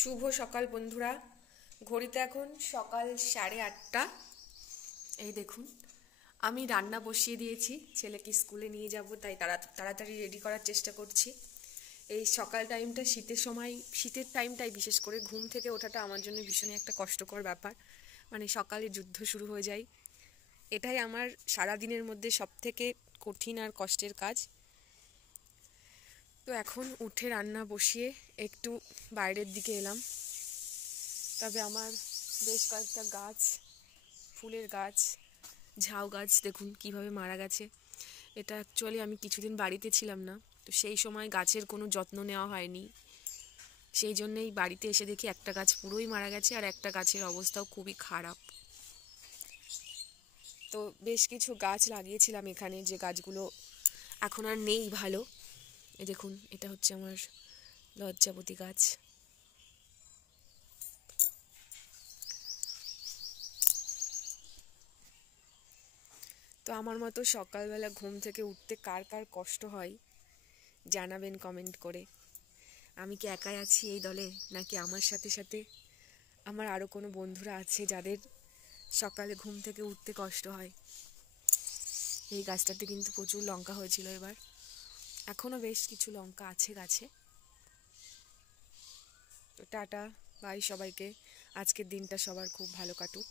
শুভ সকাল বন্ধুরা। ঘড়িতে এখন সকাল 8:30। এই দেখুন, আমি রান্না বসিয়ে দিয়েছি। ছেলেকে স্কুলে নিয়ে যাব, তাই তাড়াতাড়ি রেডি করার চেষ্টা করছি। এই সকাল টাইমটা শীতের টাইমটাই বিশেষ করে ঘুম থেকে ওঠাটা আমার জন্য ভীষণই একটা কষ্টকর ব্যাপার। মানে সকালে যুদ্ধ শুরু হয়ে যায়। এটাই আমার সারাদিনের মধ্যে সবথেকে কঠিন আর কষ্টের কাজ। তো এখন উঠে রান্না বসিয়ে একটু বাইরের দিকে এলাম। তবে আমার বেশ কয়েকটা গাছ, ফুলের গাছ, ঝাউ গাছ দেখুন কিভাবে মারা গেছে। এটা অ্যাকচুয়ালি আমি কিছুদিন বাড়িতে ছিলাম না, তো সেই সময় গাছের কোনো যত্ন নেওয়া হয়নি। সেই জন্যেই বাড়িতে এসে দেখি একটা গাছ পুরোই মারা গেছে, আর একটা গাছের অবস্থাও খুবই খারাপ। তো বেশ কিছু গাছ লাগিয়েছিলাম এখানে, যে গাছগুলো এখন আর নেই ভালো। এই দেখুন, এটা হচ্ছে আমার লজ্জাবতী গাছ। তো আমার মতো সকালবেলা ঘুম থেকে উঠতে কার কার কষ্ট হয় জানাবেন কমেন্ট করে। আমি কি একাই আছি এই দলে, নাকি আমার সাথে সাথে আমার আরও কোনো বন্ধুরা আছে যাদের সকালে ঘুম থেকে উঠতে কষ্ট হয়। এই গাছটাতে কিন্তু প্রচুর লঙ্কা হয়েছিল এবার, এখনও বেশ কিছু লঙ্কা আছে গাছে। তো টাটা, বাই সবাইকে। আজকের দিনটা সবার খুব ভালো কাটুক।